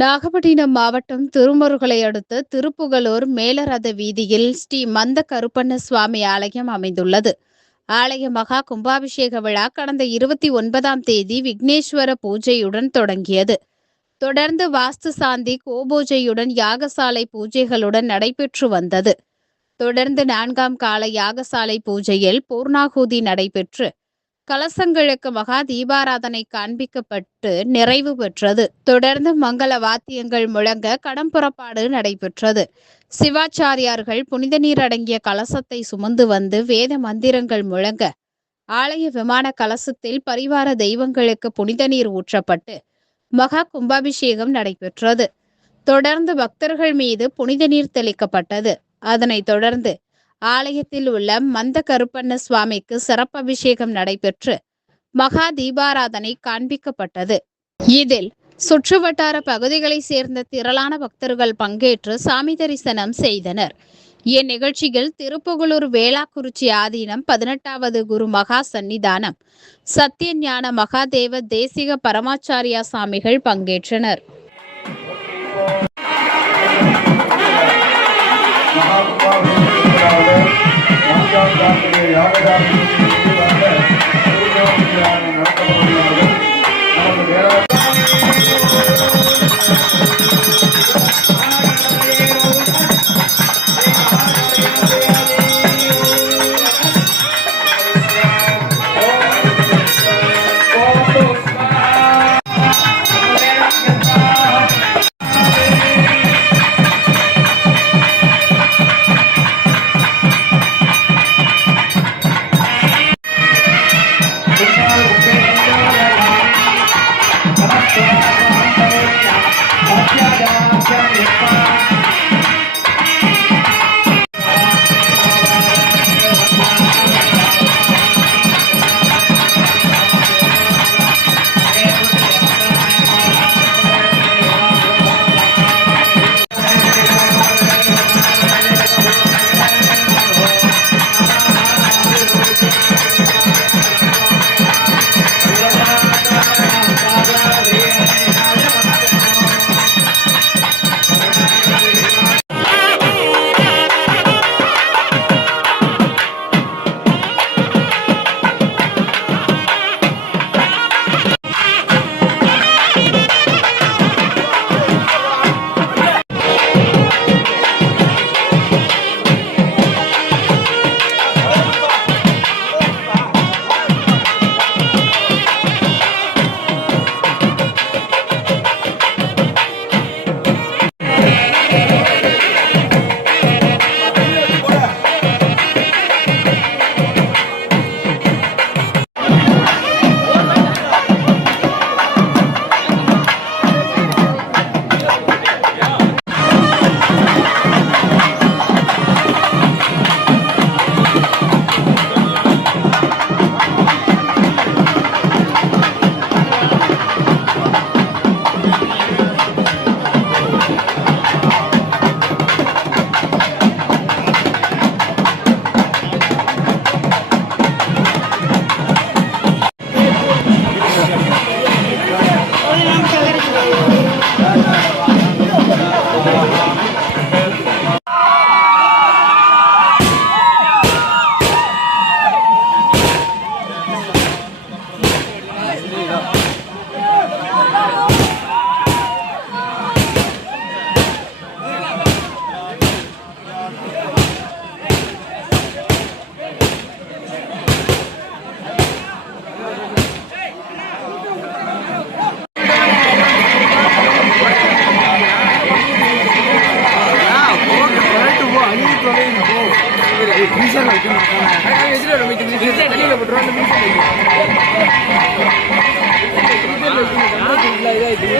நாகப்பட்டினம் மாவட்டம் திருமருகலை அடுத்த திருப்புகலூர் மேலரத வீதியில் ஸ்ரீ மந்த கருப்பண்ண சுவாமி ஆலயம் அமைந்துள்ளது. ஆலய மகா கும்பாபிஷேக விழா கடந்த 29ஆம் தேதி விக்னேஸ்வர பூஜையுடன் தொடங்கியது. தொடர்ந்து வாஸ்து சாந்தி கோபூஜையுடன் யாகசாலை பூஜைகளுடன் நடைபெற்று வந்தது. தொடர்ந்து 4ஆம் கால யாகசாலை பூஜையில் பூர்ணாகுதி நடைபெற்று கலசங்களுக்கு மகா தீபாராதனை காண்பிக்கப்பட்டு நிறைவு பெற்றது. தொடர்ந்து மங்கள வாத்தியங்கள் முழங்க கடம் புறப்பாடு நடைபெற்றது. சிவாச்சாரியார்கள் புனித நீர் அடங்கிய கலசத்தை சுமந்து வந்து வேத மந்திரங்கள் முழங்க ஆலய விமான கலசத்தில் பரிவார தெய்வங்களுக்கு புனித நீர் ஊற்றப்பட்டு மகா கும்பாபிஷேகம் நடைபெற்றது. தொடர்ந்து பக்தர்கள் மீது புனித நீர் தெளிக்கப்பட்டது. அதனைத் தொடர்ந்து ஆலயத்தில் உள்ள மந்த கருப்பண்ண சுவாமிக்கு சிறப்பு அபிஷேகம் நடைபெற்று மகா தீபாராதனை காண்பிக்கப்பட்டது. இதில் சுற்றுவட்டார பகுதிகளை சேர்ந்த திரளான பக்தர்கள் பங்கேற்று சாமி தரிசனம் செய்தனர். இந்நிகழ்ச்சியில் திருப்புகலூர் வேளாக்குறிச்சி ஆதீனம் 18வது குரு மகா சன்னிதானம் சத்தியஞான மகாதேவ தேசிக பரமாச்சாரியா சாமிகள் பங்கேற்றனர்.